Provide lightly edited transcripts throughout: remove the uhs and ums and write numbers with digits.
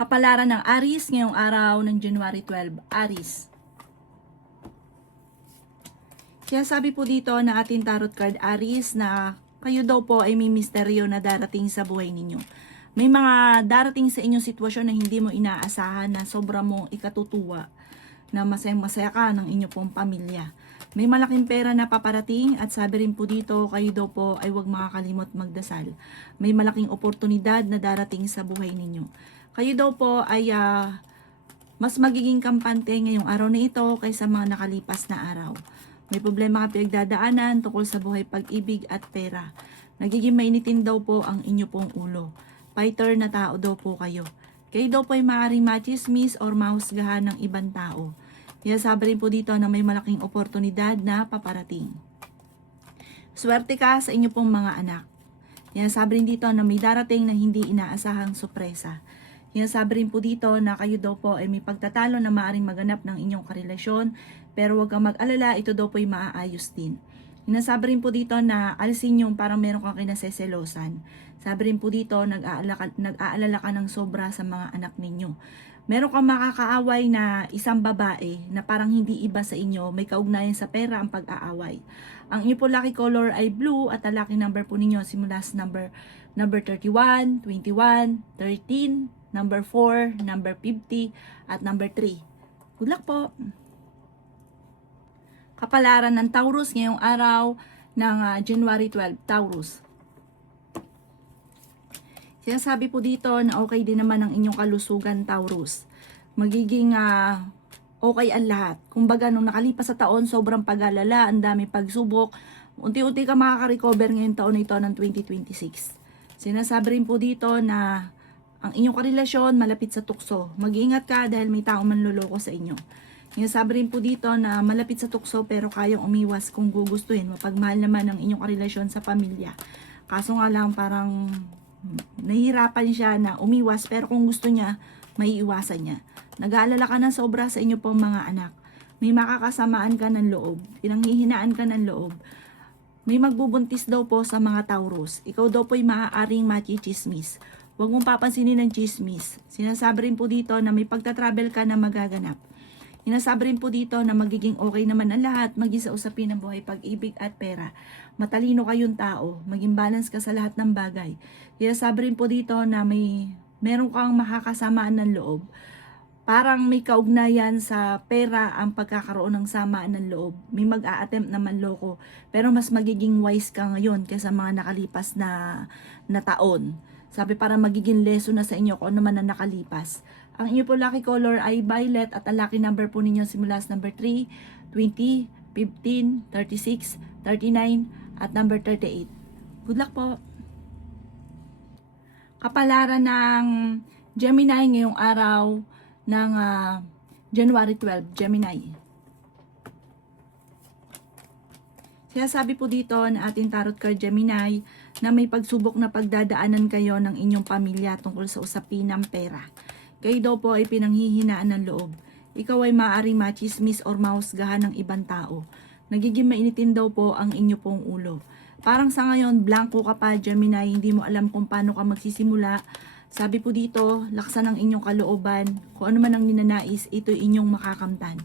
Kapalaran ng Aries ngayong araw ng January 12. Aries. Kaya sabi po dito na ating tarot card Aries na kayo daw po ay may misteryo na darating sa buhay ninyo. May mga darating sa inyong sitwasyon na hindi mo inaasahan na sobra mong ikatutuwa na masayang masaya ka ng inyong pong pamilya. May malaking pera na paparating at sabi rin po dito kayo daw po ay huwag makakalimot magdasal. May malaking oportunidad na darating sa buhay ninyo. Kayo daw po ay mas magiging kampante ngayong araw na ito kaysa mga nakalipas na araw. May problema ka pinagdadaanan tungkol sa buhay, pag-ibig at pera. Nagiging mainitin daw po ang inyo pong ulo. Fighter na tao daw po kayo. Kayo daw po ay maaaring machismis or mahusgahan ng ibang tao. Kaya sabi rin po dito na may malaking oportunidad na paparating. Swerte ka sa inyo pong mga anak. Kaya sabi rin dito na may darating na hindi inaasahang sorpresa. Kaya sabi rin po dito na kayo daw po ay may pagtatalo na maaaring maganap ng inyong karelasyon, pero huwag kang mag-alala, ito daw po ay maaayos din. Sinasabi rin po dito na alisin yung parang meron kang kinaseselosan. Sabi rin po dito, nag-aalala ka ng sobra sa mga anak ninyo. Meron kang makakaaway na isang babae na parang hindi iba sa inyo, may kaugnayan sa pera ang pag-aaway. Ang inyo po lucky color ay blue at ang lucky number po ninyo simula sa number 31, 21, 13, number 4, number 50, at number 3. Good luck po! Kapalaran ng Taurus ngayong araw ng January 12, Taurus. Sinasabi po dito na okay din naman ang inyong kalusugan, Taurus. Magiging okay ang lahat. Kumbaga, nung nakalipas sa taon, sobrang pag-alala, ang dami pagsubok. Unti-unti ka makaka-recover ngayong taon na ito ng 2026. Sinasabi rin po dito na ang inyong karelasyon malapit sa tukso. Mag-iingat ka dahil may taong manloloko sa inyo. Sinasabi rin po dito na malapit sa tukso pero kayang umiwas kung gugustuhin. Mapagmahal naman ang inyong karelasyon sa pamilya. Kaso nga lang parang nahihirapan siya na umiwas pero kung gusto niya, maiiwasan niya. Nag-aalala ka ng sobra sa inyo pong mga anak. May makakasamaan ka ng loob. Pinanghihinaan ka ng loob. May magbubuntis daw po sa mga Taurus. Ikaw daw po ay maaaring machismis. Huwag mong papansinin ng chismis. Sinasabi rin po dito na may pagta-travel ka na magaganap. Sinasabi rin po dito na magiging okay naman ang lahat, maging sa usapin ng buhay, pag-ibig at pera. Matalino kayong tao, maging balance ka sa lahat ng bagay. Sinasabi rin po dito na meron kang makakasamaan ng loob. Parang may kaugnayan sa pera ang pagkakaroon ng samaan ng loob. May mag-a-attempt na manloko. Pero mas magiging wise ka ngayon kaysa mga nakalipas na taon. Sabi para magiging lesson na sa inyo kung ano man ang nakalipas. Ang inyo po lucky color ay violet at ang lucky number po ninyo simula sa number 3, 20, 15, 36, 39 at number 38. Good luck po! Kapalaran ng Gemini ngayong araw ng January 12, Gemini. Sinasabi po dito na ating tarot card Gemini na may pagsubok na pagdadaanan kayo ng inyong pamilya tungkol sa usapin ng pera. Kayo daw po ay pinanghihinaan ng loob. Ikaw ay maaaring machismis or mahusgahan ng ibang tao. Nagiging mainitin daw po ang inyo pong ulo. Parang sa ngayon, blanco ka pa Gemini, hindi mo alam kung paano ka magsisimula. Sabi po dito, laksan ang inyong kalooban. Kung ano man ang ninanais, ito inyong makakamtan.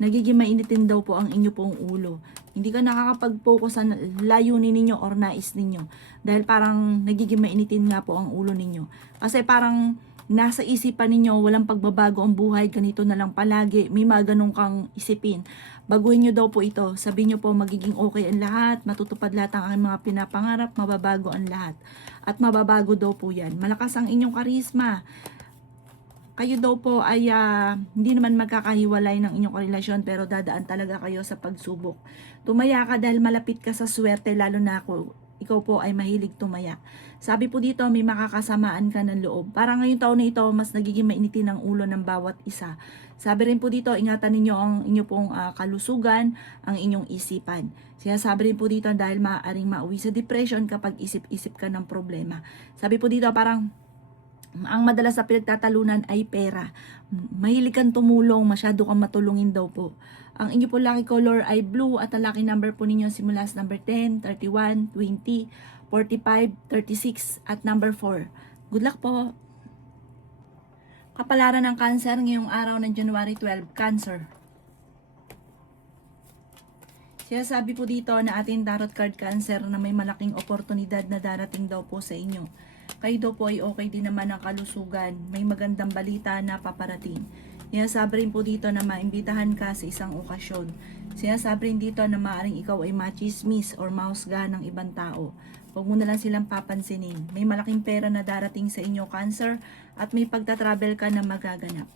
Nagiging mainitin daw po ang inyo pong ulo. Hindi ka nakakapag-focus sa layunin ninyo or nais ninyo. Dahil parang nagiging mainitin nga po ang ulo ninyo. Kasi parang nasa isipan ninyo, walang pagbabago ang buhay, ganito na lang palagi. May mga ganun kang isipin. Baguhin nyo daw po ito. Sabihin nyo po magiging okay ang lahat, matutupad lahat ang mga pinapangarap, mababago ang lahat. At mababago daw po yan. Malakas ang inyong karisma. Kayo daw po ay hindi naman magkakahiwalay ng inyong relasyon pero dadaan talaga kayo sa pagsubok. Tumaya ka dahil malapit ka sa swerte lalo na ikaw po ay mahilig tumaya. Sabi po dito may makakasamaan ka ng loob. Para ngayong taon na ito mas nagiging mainitin ang ulo ng bawat isa. Sabi rin po dito ingatan ninyo ang inyong pong kalusugan, ang inyong isipan. Sabi rin po dito dahil maaaring mauwi sa depression kapag isip-isip ka ng problema. Sabi po dito parang ang madalas na pinagtatalunan ay pera. Mahilig kang tumulong, masyado kang matulungin daw po. Ang inyo po lucky color ay blue at ang lucky number po ninyo simula sa number 10, 31, 20, 45, 36 at number 4. Good luck po! Kapalaran ng Cancer ngayong araw ng January 12, Cancer. Sinasabi po dito na ating tarot card Cancer na may malaking oportunidad na darating daw po sa inyo. Kayo daw po ay okay din naman ang kalusugan. May magandang balita na paparating. Sinasabi rin po dito na maimbitahan ka sa isang okasyon. Sinasabi rin dito na maaaring ikaw ay machismis or mahusgahan ng ibang tao. Huwag mo na lang silang papansinin. May malaking pera na darating sa inyo, Cancer, at may pagta-travel ka na magaganap.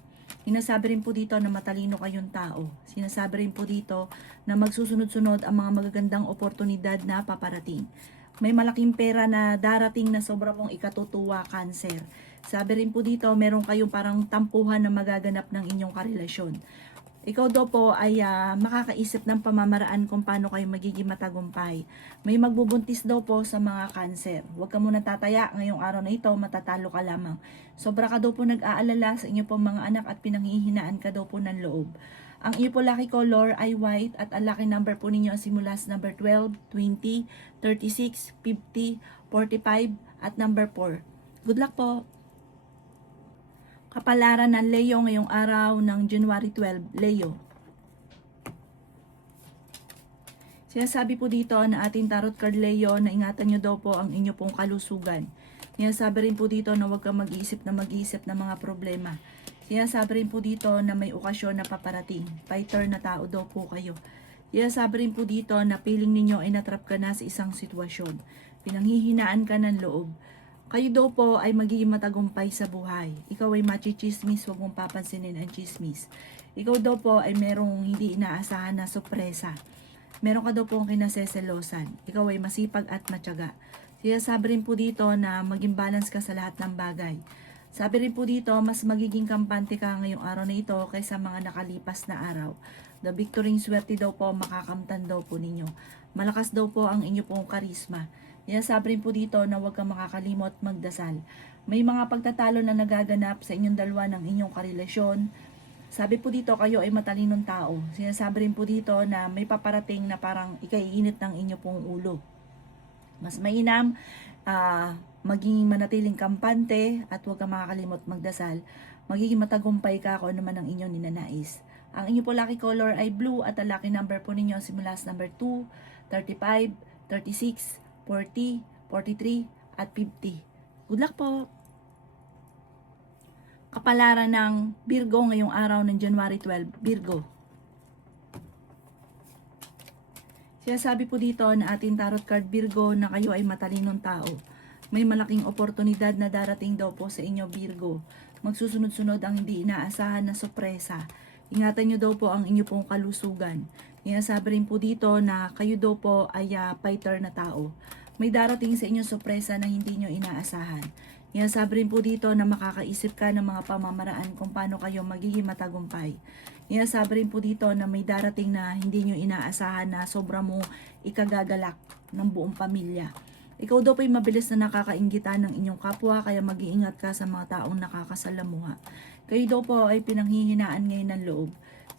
Sinasabi rin po dito na matalino kayong tao. Sinasabi rin po dito na magsusunod-sunod ang mga magagandang oportunidad na paparating. May malaking pera na darating na sobra pong ikatutuwa, Cancer. Sabi rin po dito, meron kayong parang tampuhan na magaganap ng inyong karelasyon. Ikaw daw po ay makakaisip ng pamamaraan kung paano kayo magiging matagumpay. May magbubuntis daw po sa mga Cancer. Huwag ka muna tataya ngayong araw na ito, matatalo ka lamang. Sobra ka daw po nag-aalala sa inyo pong mga anak at pinanghihinaan ka daw po ng loob. Ang iyo po lucky color ay white at ang lucky number po ninyo simula sa number 12, 20, 36, 50, 45 at number 4. Good luck po! Kapalaran ng Leo ngayong araw ng January 12, Leo. Sinasabi po dito na ating tarot card Leo na ingatan nyo daw po ang inyo pong kalusugan. Sinasabi rin po dito na huwag kang mag-iisip ng mga problema. Sinasabi rin po dito na may okasyon na paparating. Fighter na tao daw po kayo. Sinasabi rin po dito na feeling ninyo ay natrap ka na sa isang sitwasyon. Pinanghihinaan ka ng loob. Kayo daw po ay magiging matagumpay sa buhay. Ikaw ay machichismis, huwag mong papansinin ang chismis. Ikaw daw po ay merong hindi inaasahan na sorpresa. Meron ka daw po ang kinaseselosan. Ikaw ay masipag at matyaga. Sinasabi rin po dito na maging balance ka sa lahat ng bagay. Sabi rin po dito, mas magiging kampante ka ngayong araw na ito kaysa mga nakalipas na araw. The victory swerte daw po, makakamtan daw po ninyo. Malakas daw po ang inyo pong karisma. Sinasabi rin po dito na huwag kang makakalimot magdasal. May mga pagtatalo na nagaganap sa inyong dalawa ng inyong karelasyon. Sabi po dito, kayo ay matalinong tao. Sinasabi rin po dito na may paparating na parang ikaiinit ng inyo pong ulo. Mas mainam, maging manatiling kampante at huwag kang makakalimot magdasal. Magiging matagumpay ka kung ano man ang inyong ninanais. Ang inyo po lucky color ay blue at ang lucky number po ninyo simula sa number 2, 35, 36, 40, 43, at 50. Good luck po! Kapalaran ng Virgo ngayong araw ng January 12, Virgo. Sinasabi po dito na ating tarot card Virgo na kayo ay matalinong tao. May malaking oportunidad na darating daw po sa inyo, Virgo. Magsusunod-sunod ang hindi inaasahan na sorpresa. Ingatan nyo daw po ang inyo pong kalusugan. Sinasabi rin po dito na kayo daw po ay fighter na tao. May darating sa inyo sorpresa na hindi nyo inaasahan. Sinasabi rin po dito na makakaisip ka ng mga pamamaraan kung paano kayo magiging matagumpay. Sinasabi rin po dito na may darating na hindi nyo inaasahan na sobra mo ikagagalak ng buong pamilya. Ikaw daw po ay mabilis na nakakainggitan ng inyong kapwa kaya mag-iingat ka sa mga taong nakakasalamuha. Kayo daw po ay pinanghihinaan ngayon ng loob.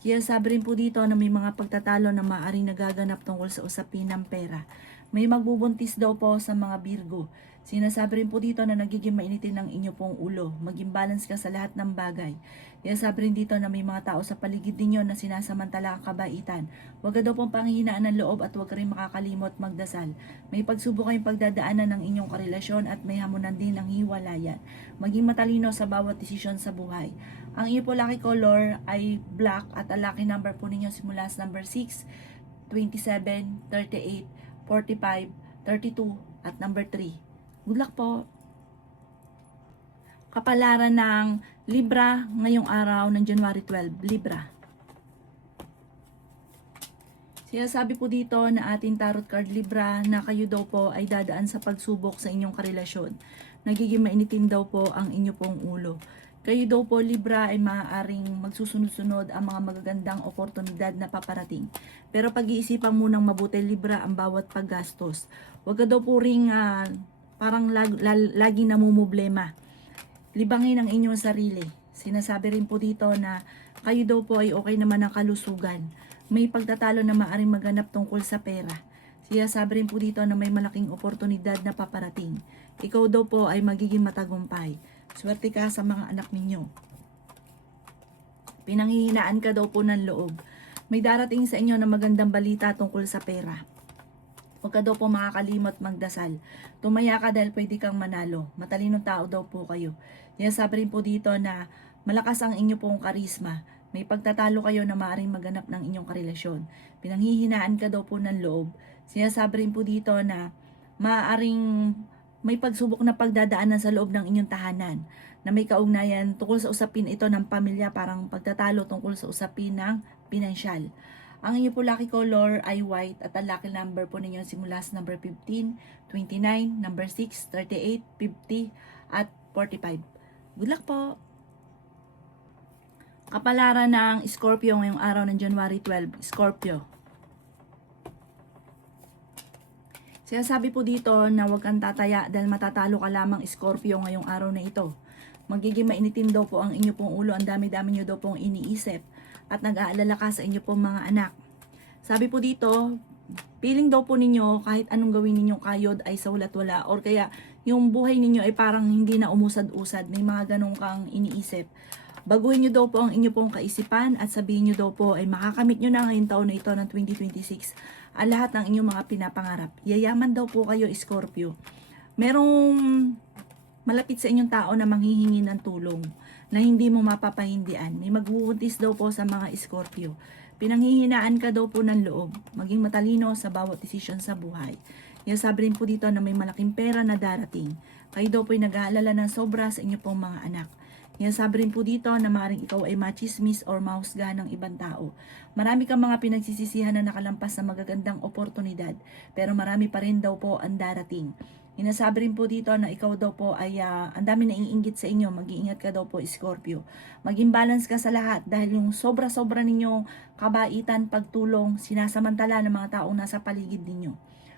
Kaya sabi rin po dito na may mga pagtatalo na maaaring nagaganap tungkol sa usapin ng pera. May magbubuntis daw po sa mga Virgo. Sinasabi rin po dito na nagiging mainitin ng inyo pong ulo. Maging balance ka sa lahat ng bagay. Sinasabi rin dito na may mga tao sa paligid ninyo na sinasamantala ang kabaitan. Huwag ka daw pong panghihinaan ng loob at huwag ka rin makakalimot magdasal. May pagsubok kayong pagdadaanan ng inyong karelasyon at may hamunan din ng hiwalayan. Maging matalino sa bawat desisyon sa buhay. Ang iyo po lucky color ay black at ang lucky number po ninyo simula sa number 6, 27, 38, 45, 32 at number 3. Good luck po! Kapalaran ng Libra ngayong araw ng January 12, Libra. Sinasabi po dito na ating tarot card Libra na kayo daw po ay dadaan sa pagsubok sa inyong karelasyon. Nagiging mainitin daw po ang inyo pong ulo. Kayo daw po Libra ay maaaring magsusunod-sunod ang mga magagandang oportunidad na paparating. Pero pag-iisipan munang mabuti Libra ang bawat paggastos. Huwag ka daw po ring parang laging namumblema. Libangin ang inyong sarili. Sinasabi rin po dito na kayo daw po ay okay naman ang kalusugan. May pagtatalo na maaaring maganap tungkol sa pera. Sinasabi rin po dito na may malaking oportunidad na paparating. Ikaw daw po ay magiging matagumpay. Swerte ka sa mga anak ninyo. Pinanghihinaan ka daw po ng loob. May darating sa inyo na magandang balita tungkol sa pera. Huwag ka daw po makakalimot magdasal. Tumaya ka dahil pwede kang manalo. Matalinong tao daw po kayo. Kaya sabi rin po dito na malakas ang inyo pong karisma. May pagtatalo kayo na maaaring maganap ng inyong karelasyon. Pinanghihinaan ka daw po ng loob. Sinasabi rin po dito na maaaring may pagsubok na pagdadaanan sa loob ng inyong tahanan na may kaugnayan tungkol sa usapin ito ng pamilya, parang pagtatalo tungkol sa usapin ng pinansyal. Ang inyo po lucky color ay white at ang lucky number po ninyo simula sa number 15, 29, number 6, 38, 50 at 45. Good luck po! Kapalaran ng Scorpio ngayong araw ng January 12, Scorpio. Sinasabi po dito na huwag kang tataya dahil matatalo ka lamang Scorpio ngayong araw na ito. Magiging mainitin daw po ang inyo pong ulo, ang dami-dami nyo daw pong iniisip at nag-aalala ka sa inyo pong mga anak. Sabi po dito, feeling daw po ninyo kahit anong gawin ninyong kayod ay sa wala or kaya yung buhay ninyo ay parang hindi na umusad-usad, may mga ganong kang iniisip. Baguhin nyo daw po ang inyo pong kaisipan at sabihin nyo daw po ay makakamit nyo na ngayong taon na ito ng 2026 ang lahat ng inyong mga pinapangarap. Yayaman daw po kayo, Scorpio. Merong malapit sa inyong tao na manghihingi ng tulong na hindi mo mapapahindian. May magbubuntis daw po sa mga Scorpio. Pinanghihinaan ka daw po ng loob. Maging matalino sa bawat desisyon sa buhay. Yan sabi rin po dito na may malaking pera na darating. Kayo daw po ay nag-aalala ng sobra sa inyo pong mga anak. Yan sabi rin po dito na maaaring ikaw ay machismis or mahusgahan ng ibang tao. Marami kang mga pinagsisisihan na nakalampas sa magagandang oportunidad, pero marami pa rin daw po ang darating. Inasabi rin po dito na ikaw daw po ay ang dami na iinggit sa inyo. Mag-iingat ka daw po, Scorpio. Maging balance ka sa lahat dahil yung sobra-sobra ninyong kabaitan, pagtulong, sinasamantala ng mga taong nasa paligid ninyo.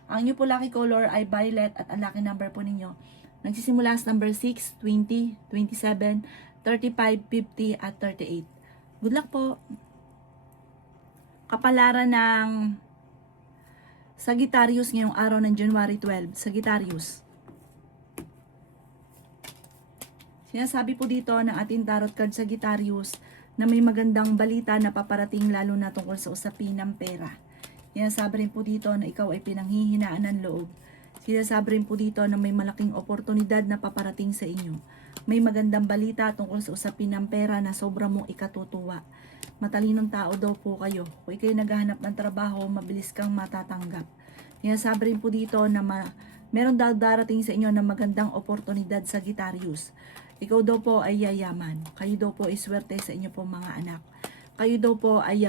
Ang inyo po lucky color ay violet at ang lucky number po ninyo nagsisimula sa number 6, 20, 27, 35, 50 at 38. Good luck po! Kapalaran ng Sagittarius ngayong araw ng January 12. Sagittarius. Sinasabi po dito ng ating tarot card Sagittarius na may magandang balita na paparating lalo na tungkol sa usapin ng pera. Sinasabi rin po dito na ikaw ay pinanghihinaan ng loob. Sinasabi rin po dito na may malaking oportunidad na paparating sa inyo. May magandang balita tungkol sa usapin ng pera na sobra mong ikatutuwa. Matalinong tao daw po kayo. Kung kayo naghahanap ng trabaho, mabilis kang matatanggap. Sinasabi rin po dito na meron daw darating sa inyo na magandang oportunidad sa Sagittarius. Ikaw daw po ay yayaman. Kayo daw po ay swerte sa inyo pong mga anak. Kayo daw po ay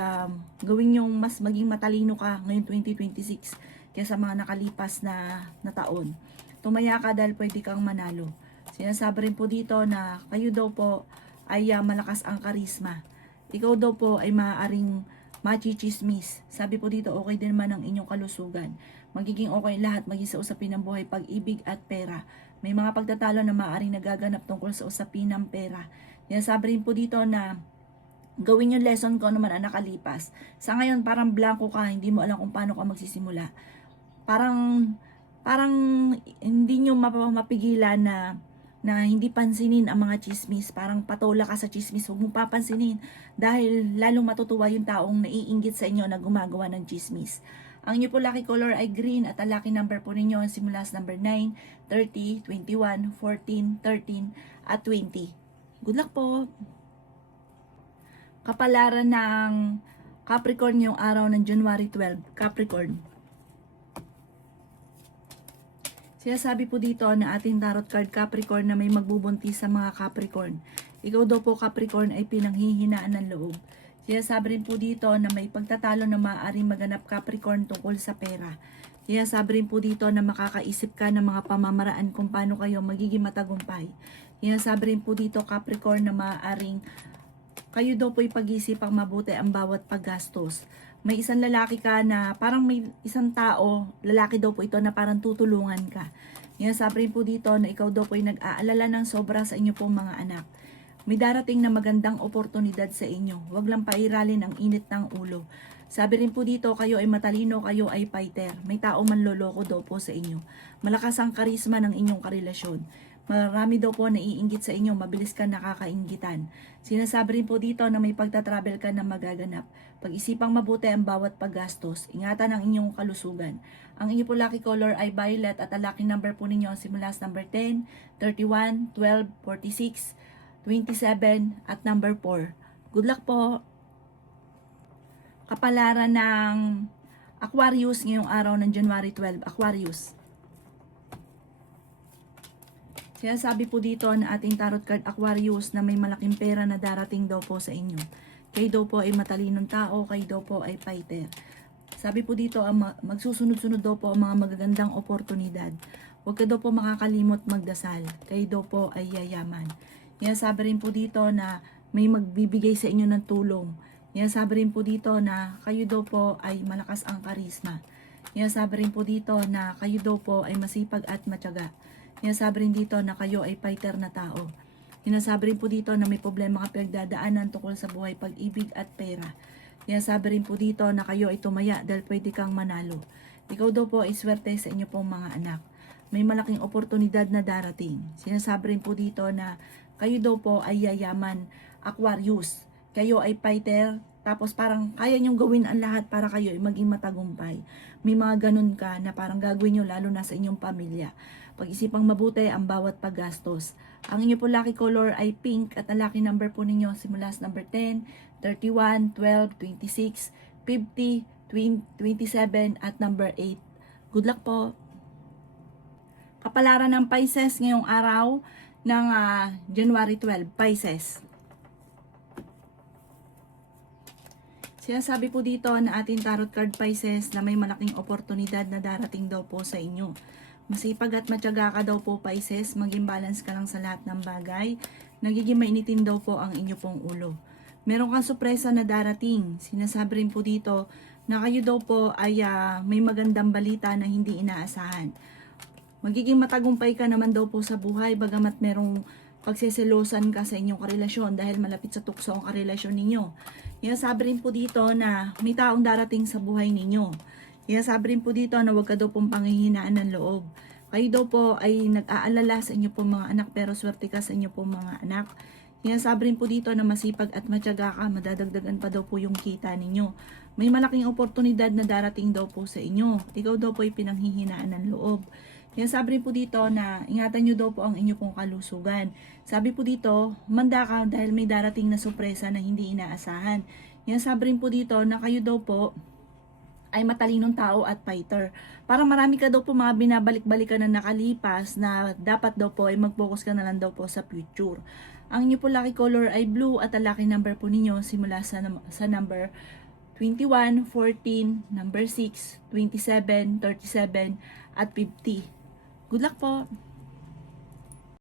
gawin yung mas maging matalino ka ngayong 2026 kaysa mga nakalipas na taon. Tumaya ka dahil pwede kang manalo. Sinasabi rin po dito na kayo daw po ay malakas ang karisma. Ikaw daw po ay maaaring machichismis. Sabi po dito okay din naman ang inyong kalusugan. Magiging okay lahat maging sa usapin ng buhay, pag-ibig at pera. May mga pagtatalo na maaaring nagaganap tungkol sa usapin ng pera. Sinasabi rin po dito na gawin yung lesson ko naman ang nakalipas. Sa ngayon parang blanco ka, hindi mo alam kung paano ka magsisimula. Parang hindi nyo mapigilan na hindi pansinin ang mga chismis. Parang patola ka sa chismis, huwag mong papansinin dahil lalong matutuwa yung taong naiinggit sa inyo na gumagawa ng chismis. Ang inyo po lucky color ay green at ang lucky number po ninyo simula sa number 9, 30, 21, 14, 13 at 20. Good luck po! Kapalaran ng Capricorn yung araw ng January 12, Capricorn. Sinasabi po dito na ating tarot card Capricorn na may magbubuntis sa mga Capricorn. Ikaw daw po Capricorn ay pinanghihinaan ng loob. Sinasabi rin po dito na may pagtatalo na maaaring maganap Capricorn tungkol sa pera. Sinasabi rin po dito na makakaisip ka ng mga pamamaraan kung paano kayo magiging matagumpay. Sinasabi rin po dito Capricorn na maaaring kayo daw po ipag-isipang mabuti ang bawat paggastos. May isang lalaki ka na parang may isang tao, lalaki daw po ito na parang tutulungan ka. Sabi rin po dito na ikaw daw po ay nag-aalala ng sobra sa inyo pong mga anak. May darating na magandang oportunidad sa inyo. Huwag lang pairalin ang init ng ulo. Sabi rin po dito, kayo ay matalino, kayo ay fighter. May tao manloloko daw po sa inyo. Malakas ang karisma ng inyong karelasyon. Marami daw po naiinggit sa inyo, mabilis ka nakakainggitan. Sinasabi rin po dito na may pagtatravel ka na magaganap. Pag-isipang mabuti ang bawat paggastos. Ingatan ang inyong kalusugan. Ang inyong po lucky color ay violet at ang lucky number po ninyo simula sa number 10, 31, 12, 46, 27 at number 4. Good luck po! Kapalaran ng Aquarius ngayong araw ng January 12. Aquarius. Kaya sabi po dito na ating tarot card Aquarius na may malaking pera na darating daw po sa inyo. Kayo daw po ay matalinong tao, kayo daw po ay fighter. Sabi po dito, magsusunod-sunod daw po ang mga magagandang oportunidad. Huwag ka daw po makakalimot magdasal. Kayo daw po ay yayaman. Kaya sabi rin po dito na may magbibigay sa inyo ng tulong. Kaya sabi rin po dito na kayo daw po ay malakas ang karisma. Kaya sabi rin po dito na kayo daw po ay masipag at matyaga. Sinasabi rin dito na kayo ay fighter na tao. Sinasabi rin po dito na may problema ka pinagdadaanan tungkol sa buhay, pag-ibig at pera. Sinasabi rin po dito na kayo ay tumaya dahil pwede kang manalo. Ikaw daw po ay swerte sa inyo pong mga anak. May malaking oportunidad na darating. Sinasabi rin po dito na kayo daw po ay yayaman, Aquarius. Kayo ay fighter, tapos parang kaya nyong gawin ang lahat para kayo ay maging matagumpay. May mga ganun ka na parang gagawin nyo lalo na sa inyong pamilya. Pag-isipang mabuti ang bawat paggastos. Ang inyo po lucky color ay pink at ang lucky number po ninyo simula sa number 10, 31, 12, 26, 50, 27 at number 8. Good luck po! Kapalaran ng Pisces ngayong araw ng January 12. Pisces. Sinasabi po dito na ating tarot card Pisces na may malaking oportunidad na darating daw po sa inyo. Masipag at matyaga ka daw po Pisces, maging balance ka lang sa lahat ng bagay. Nagiging mainitin daw po ang inyo pong ulo. Meron kang sorpresa na darating. Sinasabi rin po dito na kayo daw po ay may magandang balita na hindi inaasahan. Magiging matagumpay ka naman daw po sa buhay bagamat merong pagseselosan ka sa inyong karelasyon dahil malapit sa tukso ang karelasyon ninyo. Sabi rin po dito na may taong darating sa buhay ninyo. Sabi rin po dito na huwag ka daw pong panghihinaan ng loob. Kayo daw po ay nag-aalala sa inyo pong mga anak pero swerte ka sa inyo pong mga anak. Sabi rin po dito na masipag at matyaga ka, madadagdagan pa daw po yung kita ninyo. May malaking oportunidad na darating daw po sa inyo. Ikaw daw po ay pinanghihinaan ng loob. Sabi rin po dito na ingatan nyo daw po ang inyo pong kalusugan. Sabi po dito, manda ka dahil may darating na sorpresa na hindi inaasahan. Sabi rin po dito na kayo daw po ay matalinong tao at fighter. Para marami ka daw po mga binabalik-balikan na nakalipas na dapat daw po ay mag-focus ka na lang daw po sa future. Ang inyo po lucky color ay blue at ang lucky number po ninyo simula sa number 21, 14, number 6, 27, 37 at 50. Good luck po!